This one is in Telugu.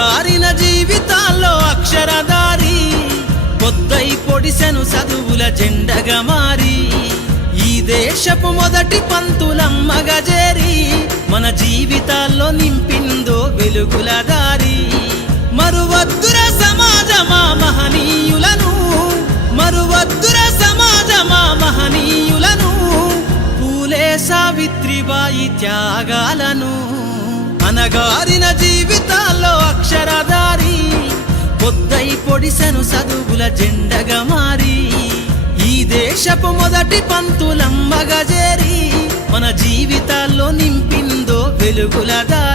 అనగారిన జీవితాల్లో అక్షరధారి పొద్దై పొడిసెను చదువుల జెండగా మారి ఈ దేశపు మొదటి పంతులమ్మగా చేరి మన జీవితాల్లో నింపిందో వెలుగుల దారి మరువద్దుర సమాజమా మహనీయులను మరువద్దుర సమాజమా మహనీయులను పూలే సావిత్రిబాయి త్యాగాలను అనగారిన జీవితాల్లో అక్షరధారి పొద్దై పొడిసెను చదువుల జెండగా మారి ఈ దేశపు మొదటి పంతులమ్మగా చేరి మన జీవితాల్లో నింపిందో వెలుగుల దారి